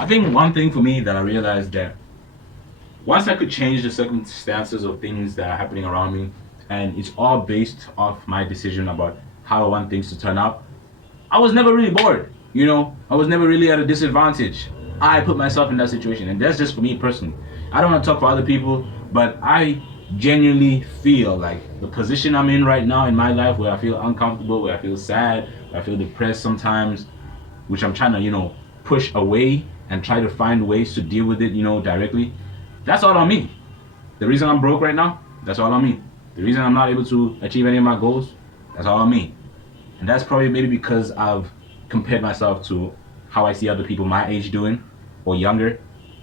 I think one thing for me that I realized that once I could change the circumstances of things that are happening around me, and it's all based off my decision about how I want things to turn out, I was never really bored. I was never really at a disadvantage. I put myself in that situation, and that's just for me personally. I don't want to talk for other people, but I genuinely feel like the position I'm in right now in my life, where I feel uncomfortable, where I feel sad, where I feel depressed sometimes, which I'm trying to, push away and try to find ways to deal with it, directly. That's all on me. The reason I'm broke right now, that's all on me. The reason I'm not able to achieve any of my goals, that's all on me. And that's probably maybe because I've compared myself to how I see other people my age doing or younger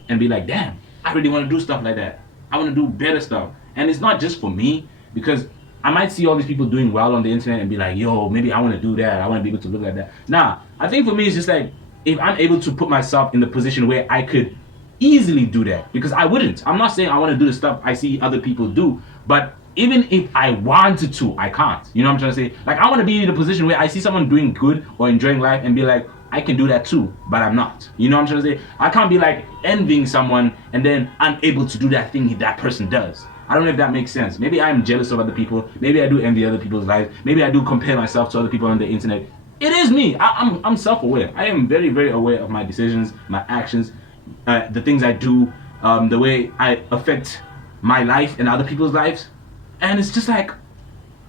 and be like, damn, I really want to do stuff like that. I want to do better stuff. And it's not just for me because I might see all these people doing well on the internet and be like, yo, maybe I want to do that. I want to be able to look like that. Nah, I think for me, it's just like if I'm able to put myself in the position where I could easily do that, because I wouldn't. I'm not saying I want to do the stuff I see other people do, but even if I wanted to, I can't. You know what I'm trying to say? Like, I want to be in a position where I see someone doing good or enjoying life and be like, I can do that too, but I'm not. You know what I'm trying to say? I can't be like envying someone and then unable to do that thing that person does. I don't know if that makes sense. Maybe I'm jealous of other people. Maybe I do envy other people's lives. Maybe I do compare myself to other people on the internet. It is me. I'm self-aware. I am very, very aware of my decisions, my actions, the things I do, the way I affect my life and other people's lives. And it's just like,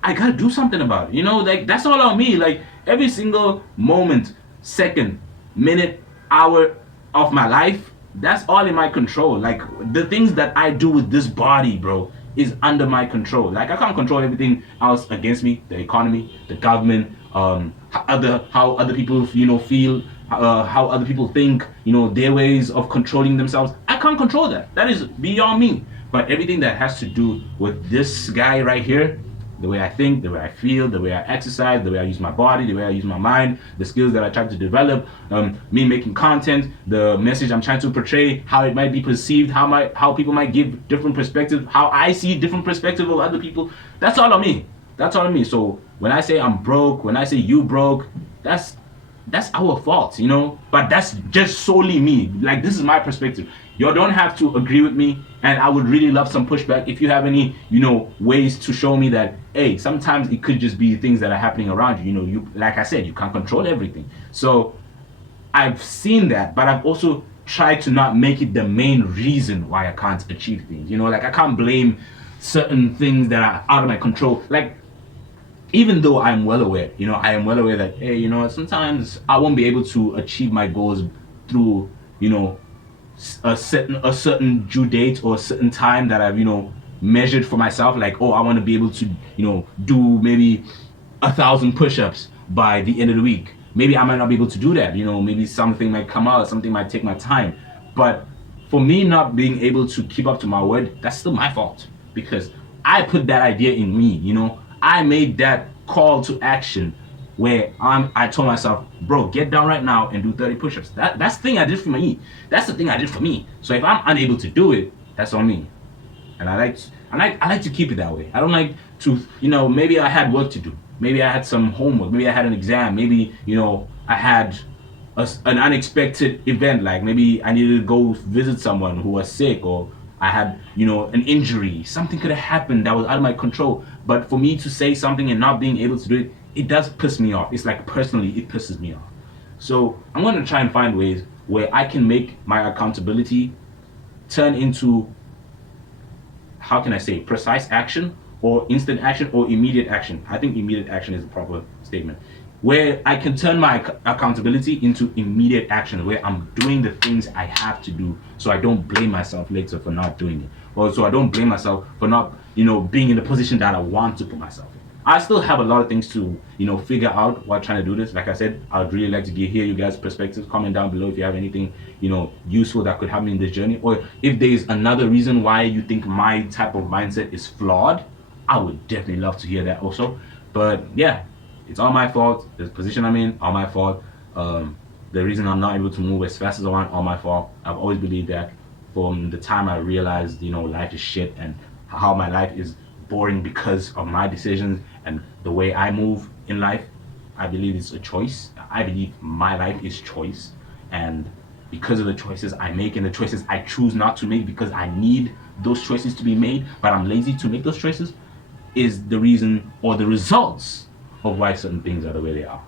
I gotta do something about it. Like, that's all on me. Like, every single moment, second, minute, hour of my life, that's all in my control. Like, the things that I do with this body, bro, is under my control. Like, I can't control everything else against me, the economy, the government, how other people, feel, how other people think, their ways of controlling themselves. I can't control that. That is beyond me. But everything that has to do with this guy right here, the way I think, the way I feel, the way I exercise, the way I use my body, the way I use my mind, the skills that I try to develop, me making content, the message I'm trying to portray, how it might be perceived, how people might give different perspectives, how I see different perspectives of other people. That's all on me. That's all on me. So when I say I'm broke, when I say you broke, that's our fault, but that's just solely me. Like, this is my perspective. You don't have to agree with me, and I would really love some pushback. If you have any, ways to show me that, hey, sometimes it could just be things that are happening around you. You, like I said, you can't control everything. So I've seen that, but I've also tried to not make it the main reason why I can't achieve things. Like, I can't blame certain things that are out of my control. Like, even though I'm well aware, I am well aware that, hey, sometimes I won't be able to achieve my goals through, a certain due date or a certain time that I've, measured for myself. Like, oh, I want to be able to, do maybe 1,000 push-ups by the end of the week. Maybe I might not be able to do that. Maybe something might come out, something might take my time. But for me not being able to keep up to my word, that's still my fault, because I put that idea in me. I made that call to action where I told myself, bro, get down right now and do 30 push-ups. That's the thing I did for me. That's the thing I did for me. So if I'm unable to do it, that's on me. And I like to keep it that way. I don't like to, maybe I had work to do. Maybe I had some homework. Maybe I had an exam. Maybe, I had an unexpected event. Like, maybe I needed to go visit someone who was sick, or I had, an injury. Something could have happened that was out of my control. But for me to say something and not being able to do it, it does piss me off. It's like, personally, it pisses me off. So I'm going to try and find ways where I can make my accountability turn into, how can I say, precise action or instant action or immediate action. I think immediate action is the proper statement. Where I can turn my accountability into immediate action, where I'm doing the things I have to do, so I don't blame myself later for not doing it, or so I don't blame myself for not, being in the position that I want to put myself in. I still have a lot of things to, figure out while trying to do this. Like I said, I'd really like to hear you guys' perspectives. Comment down below if you have anything, useful that could help me in this journey, or if there's another reason why you think my type of mindset is flawed. I would definitely love to hear that also. But yeah, it's all my fault. The position I'm in, all my fault. The reason I'm not able to move as fast as I want, all my fault. I've always believed that from the time I realized, life is shit and how my life is boring because of my decisions and the way I move in life. I believe it's a choice. I believe my life is choice. And because of the choices I make and the choices I choose not to make because I need those choices to be made, but I'm lazy to make those choices, is the reason or the results of why certain things are the way they are.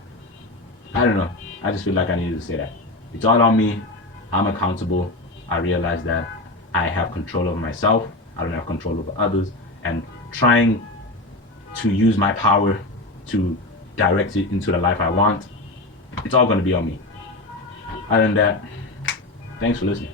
I don't know. I just feel like I needed to say that. It's all on me. I'm accountable. I realize that I have control over myself. I don't have control over others. And trying to use my power to direct it into the life I want, it's all going to be on me. Other than that, thanks for listening.